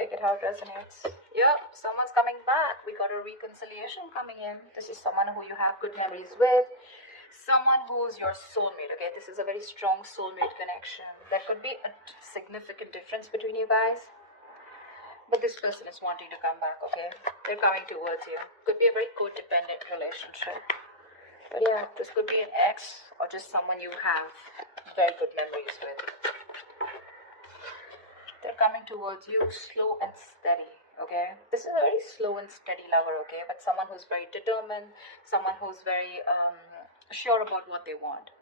Take it how it resonates. Yep, someone's coming back. We got a reconciliation coming in. This is someone who you have good memories with. Someone who's your soulmate, okay? This is a very strong soulmate connection. There could be a significant difference between you guys, but this person is wanting to come back, okay? They're coming towards you. Could be a very codependent relationship. But yeah, this could be an ex or just someone you have very good memories with. They're coming towards you slow and steady, okay? This is a very slow and steady lover, okay? But someone who's very determined, someone who's very sure about what they want.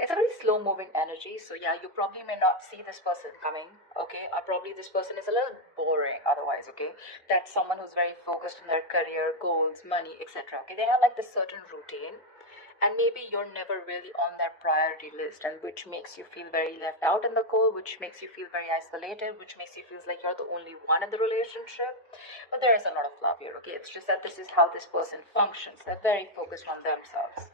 It's a very slow moving energy, so yeah, you probably may not see this person coming, okay? Or probably this person is a little boring otherwise, okay? That's someone who's very focused on their career, goals, money, etc. Okay, they have like this certain routine, and maybe you're never really on their priority list, and which makes you feel very left out in the cold, which makes you feel very isolated, which makes you feel like you're the only one in the relationship. But there is a lot of love here, okay? It's just that this is how this person functions. They're very focused on themselves.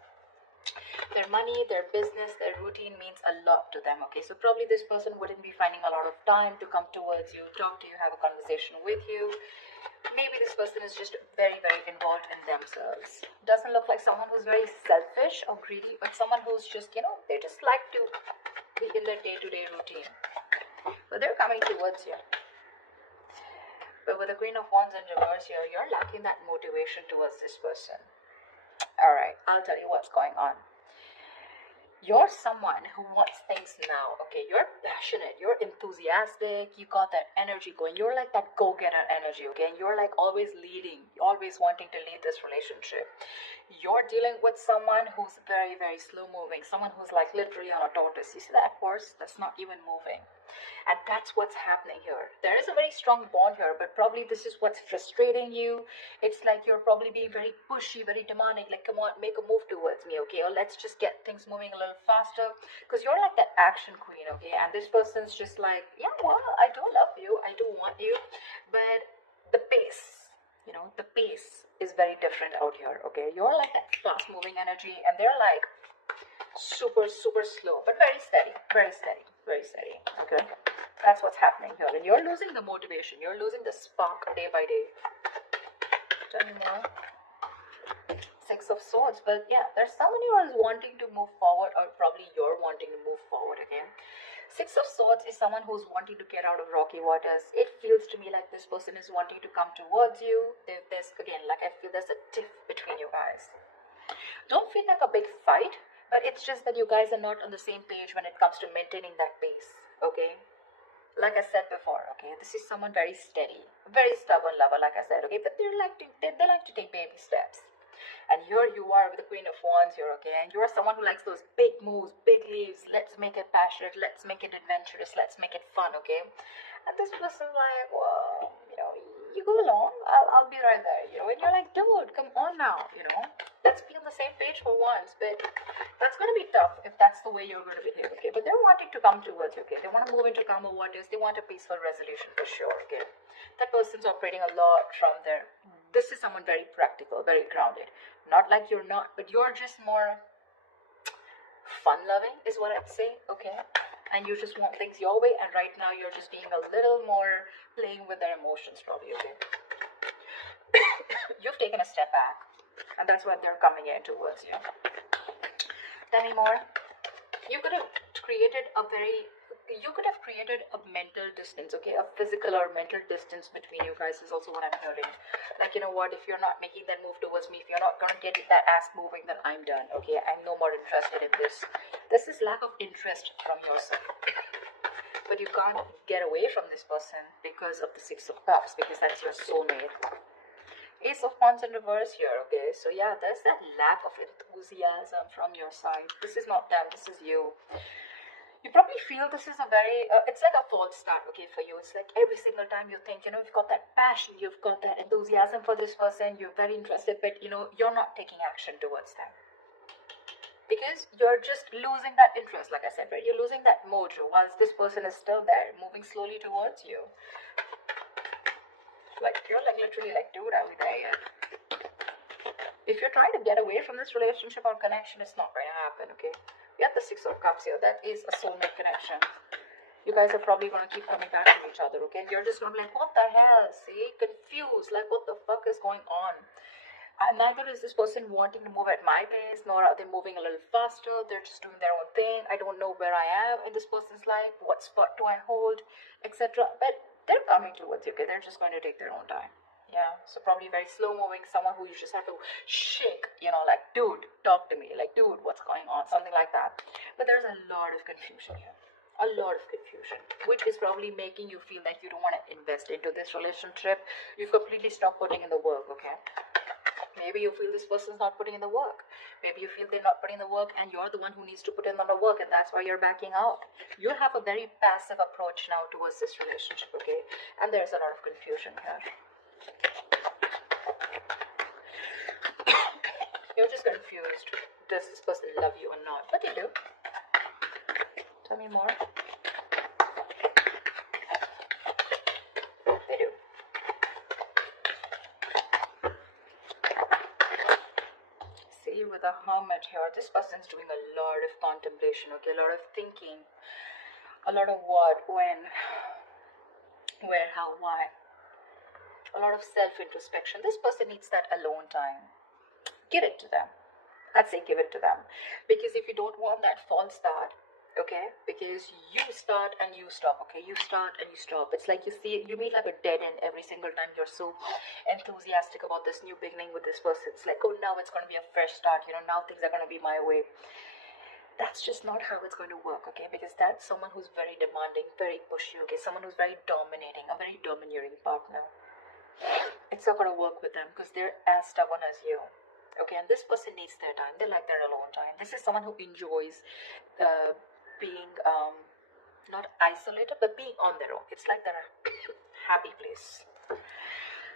Their money, their business, their routine means a lot to them, okay? So probably this person wouldn't be finding a lot of time to come towards you, talk to you, have a conversation with you. Maybe this person is just very, very involved in themselves. Doesn't look like someone who's very selfish or greedy, but someone who's just, they just like to be in their day-to-day routine. But they're coming towards you. But with the Queen of Wands in reverse here, you're lacking that motivation towards this person. Alright, I'll tell you what's going on. You're someone who wants things now, okay? You're passionate, you're enthusiastic, you got that energy going. You're like that go-getter energy, okay? And you're like always leading, always wanting to lead this relationship. You're dealing with someone who's very, very slow-moving, someone who's like literally on a tortoise. You see that horse? That's not even moving. And that's what's happening here. There is a very strong bond here, but probably this is what's frustrating you. It's like you're probably being very pushy, very demanding, like, come on, make a move towards me, okay? Or let's just get things moving a little faster, because you're like that action queen, okay? And this person's just like, yeah, well, I do love you, I do want you, but the pace, the pace is very different out here, okay? You're like that fast moving energy, and they're like super, super slow, but very steady, very steady, very steady, okay? That's what's happening here. And you're losing the motivation. You're losing the spark day by day. Tell me more. Six of Swords. But yeah, there's someone who is wanting to move forward, or probably you're wanting to move forward again. Six of Swords is someone who's wanting to get out of rocky waters. It feels to me like this person is wanting to come towards you. There's, again, like I feel there's a tiff between you guys. Don't feel like a big fight, but it's just that you guys are not on the same page when it comes to maintaining that pace, okay? Like I said before, okay, this is someone very steady, very stubborn lover, like I said, okay, but they like to take baby steps. And here you are with the Queen of Wands here, okay, and you're someone who likes those big moves, big leaves. Let's make it passionate, let's make it adventurous, let's make it fun, okay? And this person's like, well, you go along, I'll be right there, and you're like, dude, come on now, let's be on the same page for once. But that's going to be tough if that's the way you're going to behave, okay? But they're wanting to come towards you, okay? They want to move into calmer waters. They want a peaceful resolution for sure, okay? That person's operating a lot from there. This is someone very practical, very grounded. Not like you're not, but you're just more fun-loving is what I'd say, okay? And you just want things your way, and right now you're just being a little more playing with their emotions probably, okay? You've taken a step back, and that's why they're coming in towards you. Tell me more. You could have created a mental distance, okay? A physical or mental distance between you guys is also what I'm hearing. Like, you know what, if you're not making that move towards me, if you're not going to get that ass moving, then I'm done, okay? I'm no more interested in this. This is lack of interest from your side. But you can't get away from this person because of the Six of Cups, because that's your soulmate. Ace of Wands in reverse here, okay? So yeah, there's that lack of enthusiasm from your side. This is not them, this is you. You probably feel this is a very, it's like a false start, okay, for you. It's like every single time you think, you've got that passion, you've got that enthusiasm for this person, you're very interested, but, you're not taking action towards them. Because you're just losing that interest, like I said, right? You're losing that mojo whilst this person is still there, moving slowly towards you. Like, you're like literally like, dude, are we there yet? If you're trying to get away from this relationship or connection, it's not going to happen, okay? We have the Six of Cups here. That is a soulmate connection. You guys are probably going to keep coming back to each other, okay? You're just going to be like, what the hell? See? Confused. Like, what the fuck is going on? Neither is this person wanting to move at my pace, nor are they moving a little faster. They're just doing their own thing. I don't know where I am in this person's life. What spot do I hold, etc. But they're coming towards you, okay? They're just going to take their own time. Yeah, so probably very slow moving, someone who you just have to shake, you know, like, dude, talk to me, like, dude, what's going on, something like that. But there's a lot of confusion here. A lot of confusion, which is probably making you feel like you don't want to invest into this relationship. You've completely stopped putting in the work, okay? Maybe you feel this person's not putting in the work. Maybe you feel they're not putting in the work and you're the one who needs to put in the work, and that's why you're backing out. You have a very passive approach now towards this relationship, okay? And there's a lot of confusion here. You're just confused. Does this person love you or not? But they do. Tell me more. They do. See, with a hermit here, this person's doing a lot of contemplation, okay? A lot of thinking. A lot of what, when, where, how, why. A lot of self-introspection. This person needs that alone time. Give it to them. I'd say give it to them. Because if you don't want that false start, okay, because you start and you stop, okay, you start and you stop. It's like you meet like a dead end every single time. You're so enthusiastic about this new beginning with this person. It's like, oh, now it's going to be a fresh start, you know, now things are going to be my way. That's just not how it's going to work, okay, because that's someone who's very demanding, very pushy, okay, someone who's very dominating, a very domineering partner. It's not going to work with them because they're as stubborn as you. Okay, and this person needs their time. They like their alone time. This is someone who enjoys being not isolated, but being on their own. It's like their happy place.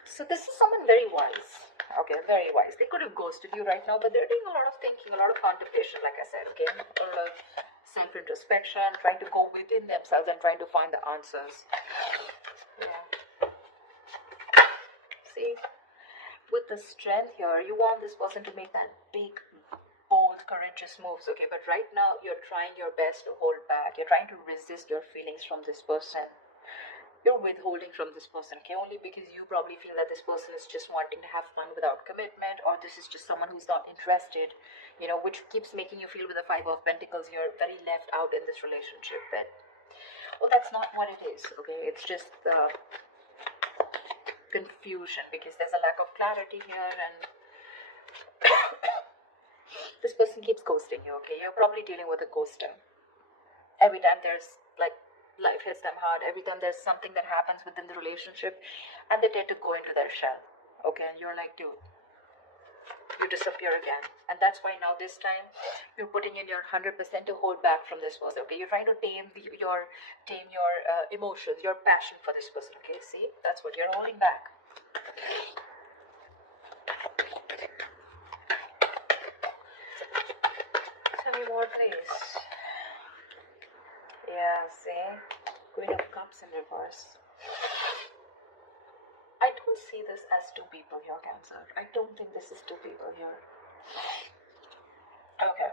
So this is someone very wise. Okay, very wise. They could have ghosted you right now, but they're doing a lot of thinking, a lot of contemplation, like I said, okay? A lot of self-introspection, trying to go within themselves and trying to find the answers. Yeah. See? With the strength here, you want this person to make that big, bold, courageous moves, okay? But right now, you're trying your best to hold back. You're trying to resist your feelings from this person. You're withholding from this person, okay? Only because you probably feel that this person is just wanting to have fun without commitment, or this is just someone who's not interested, you know, which keeps making you feel with the Five of Pentacles, you're very left out in this relationship. But, well, that's not what it is, okay? It's just confusion because there's a lack of clarity here, and this person keeps ghosting you, okay? You're probably dealing with a ghoster. Every time there's like life hits them hard, every time there's something that happens within the relationship, and they tend to go into their shell, okay? And you're like, dude, you disappear again. And that's why now this time you're putting in your 100% to hold back from this person, okay? You're trying to tame your emotions, your passion for this person, okay? See, that's what you're holding back. Tell me more, please. Yeah, see, Queen of Cups in reverse. I don't see this as two people here, Cancer. I don't think this is two people here. Okay.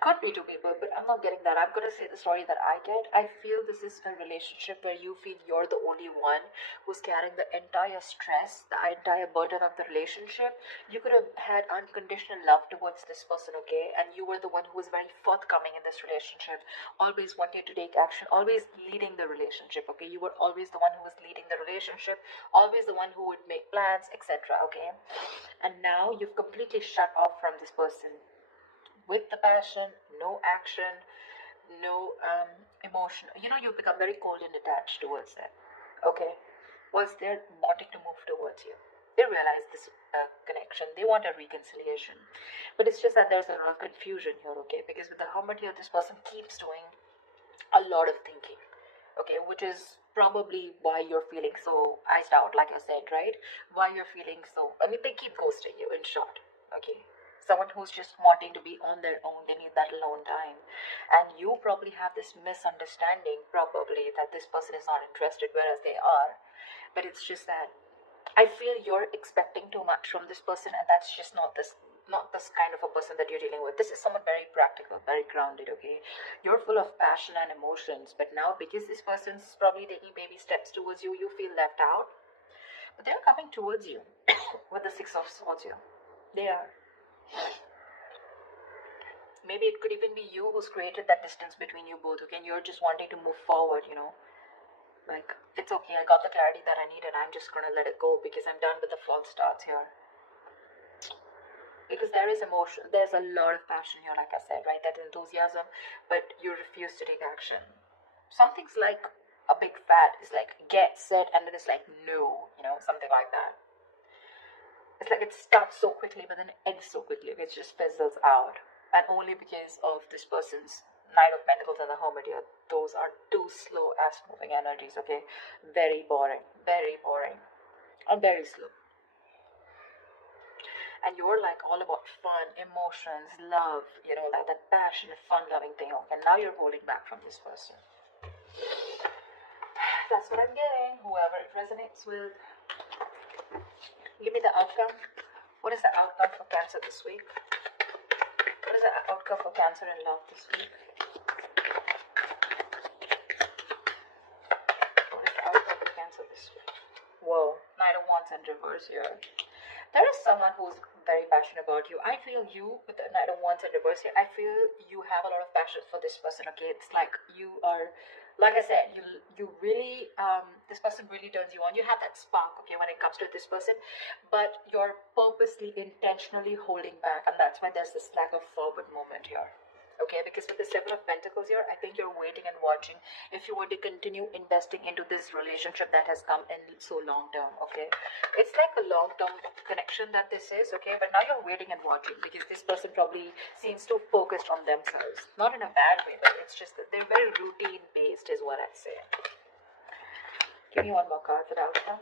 Could be two people, but I'm not getting that. I'm going to say the story that I get. I feel this is a relationship where you feel you're the only one who's carrying the entire stress, the entire burden of the relationship. You could have had unconditional love towards this person, okay? And you were the one who was very forthcoming in this relationship, always wanted to take action, always leading the relationship, okay? You were always the one who was leading the relationship, always the one who would make plans, etc., okay? And now you've completely shut off from this person. With the passion, no action, no emotion. You know, you become very cold and detached towards it. Okay? Was there wanting to move towards you? They realize this connection. They want a reconciliation. But it's just that there's a lot of confusion here, okay? Because with the Hermit here, this person keeps doing a lot of thinking. Okay? Which is probably why you're feeling so iced out, like I said, right? Why you're feeling so... I mean, they keep ghosting you, in short. Okay? Someone who's just wanting to be on their own, they need that alone time. And you probably have this misunderstanding, probably, that this person is not interested, whereas they are. But it's just that I feel you're expecting too much from this person, and that's just not not this kind of a person that you're dealing with. This is someone very practical, very grounded, okay? You're full of passion and emotions, but now because this person's probably taking baby steps towards you, you feel left out. But they're coming towards you with the Six of Swords here. They are. Maybe it could even be you who's created that distance between you both, okay? And you're just wanting to move forward, you know? Like, it's okay, I got the clarity that I need and I'm just gonna let it go because I'm done with the false starts here. Because there is emotion, there's a lot of passion here, like I said, right? That enthusiasm, but you refuse to take action. Something's like a big fat, it's like get set and then it's like no, you know, something like that. It's like it starts so quickly but then it ends so quickly. It just fizzles out. And only because of this person's Knight of Pentacles and the Hermit here. Those are two slow ass moving energies, okay? Very boring, and very slow. And you're like all about fun, emotions, love, you know, like that passionate, fun-loving thing. Okay, now you're holding back from this person. That's what I'm getting. Whoever it resonates with. Give me the outcome. What is the outcome for Cancer this week? What is the outcome for Cancer in love this week? What is the outcome for Cancer this week? Whoa, Knight of Wands in reverse here. There is someone who's very passionate about you. I feel you, with the Knight of Wands in reverse here, I feel you have a lot of passion for this person, okay? It's like you are, like I said, you really, this person really turns you on. You have that spark, okay, when it comes to this person, but you're purposely, intentionally holding back, and that's why there's this lack of forward movement here. Okay, because with the Seven of Pentacles here, I think you're waiting and watching if you want to continue investing into this relationship that has come in so long term, okay? It's like a long-term connection that this is, okay? But now you're waiting and watching because this person probably seems too focused on themselves. Not in a bad way, but it's just that they're very routine-based is what I'd say. Give me one more card for the outcome.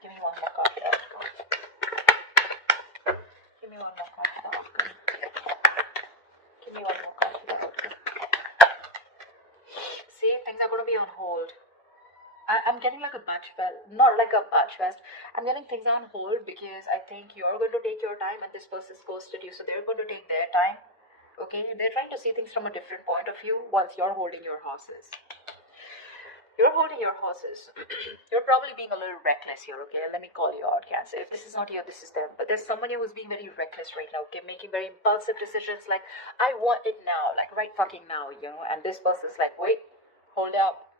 Give me one more card for the outcome. Give me one more card for the outcome. Give me one more card for the outcome. See, things are going to be on hold. I'm getting like a batch fest, not like a batch fest. I'm getting things on hold because I think you're going to take your time and this person's ghosted you, so they're going to take their time. Okay, they're trying to see things from a different point of view whilst you're holding your horses. You're holding your horses. You're probably being a little reckless here, okay? Let me call you out, Cancer. If this is not you, this is them. But there's someone here who's being very reckless right now, okay? Making very impulsive decisions like, I want it now, like right fucking now, you know? And this person's like, wait, hold up.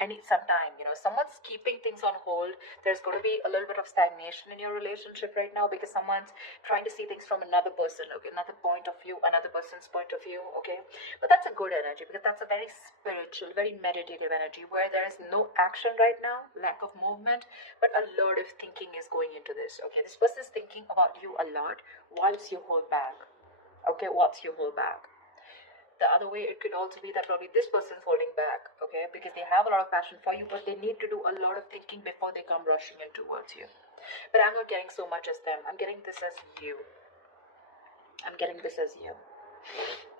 I need some time, you know. Someone's keeping things on hold. There's going to be a little bit of stagnation in your relationship right now because someone's trying to see things from another person, okay, another point of view, another person's point of view, okay. But that's a good energy because that's a very spiritual, very meditative energy where there is no action right now, lack of movement, but a lot of thinking is going into this, okay. This person is thinking about you a lot whilst you hold back, okay, whilst you hold back. The other way, it could also be that probably this person's holding back, okay, because they have a lot of passion for you, but they need to do a lot of thinking before they come rushing in towards you. But I'm not getting so much as them. I'm getting this as you. I'm getting this as you.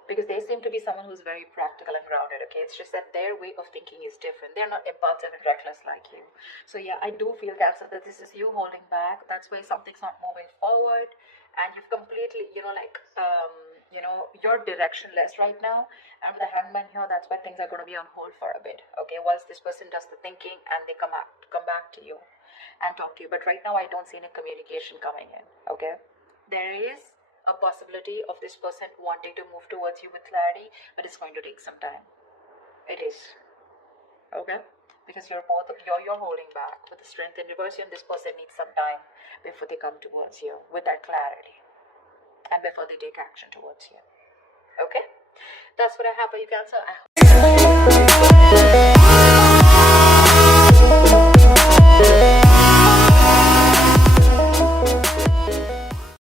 Because they seem to be someone who's very practical and grounded, okay? It's just that their way of thinking is different. They're not impulsive and reckless like you. So yeah, I do feel, Cancer, that this is you holding back. That's why something's not moving forward. And you've completely, you know, like, you're directionless right now. And with the Hangman here, that's why things are going to be on hold for a bit, okay? Once this person does the thinking and they come back to you and talk to you. But right now, I don't see any communication coming in, okay? There is a possibility of this person wanting to move towards you with clarity, but it's going to take some time. It is, okay? Because you're holding back with the Strength in reverse, and this person needs some time before they come towards you with that clarity and before they take action towards you. Okay, that's what I have for you, Cancer.